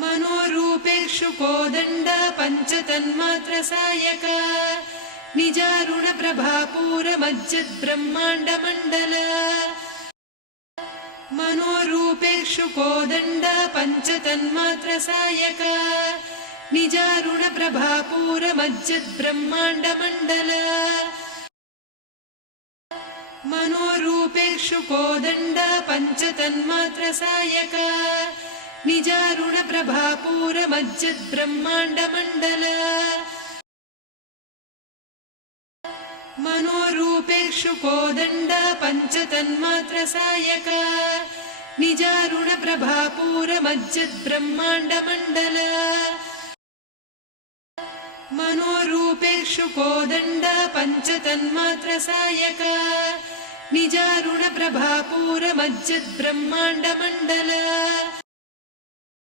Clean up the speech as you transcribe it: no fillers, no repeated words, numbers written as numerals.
मनोरूपेक्षु कोदण्ड पञ्चतन्मात्र सायक निजारुण प्रभापूर मज्जद् ब्रह्माण्ड मण्डल मनोरूपेक्षु कोदण्ड पञ्चतन्मात्र सायक निजारुण प्रभापूर मज्जद् ब्रह्माण्ड मण्डल मनोरूपेक्षु कोदण्ड पञ्चतन्मात्र सायक निजारुण प्रभापूर मज्जद् ब्रह्माण्ड मण्डल मनोरूपेक्षु कोदण्ड पञ्चतन्मात्र सायक निजारुण प्रभापूर मज्जद् ब्रह्माण्ड मण्डल मनोरूपेक्षु कोदण्ड पञ्चतन्मात्र सायक निजारुण प्रभापूर मज्जद् ब्रह्माण्ड मण्डल।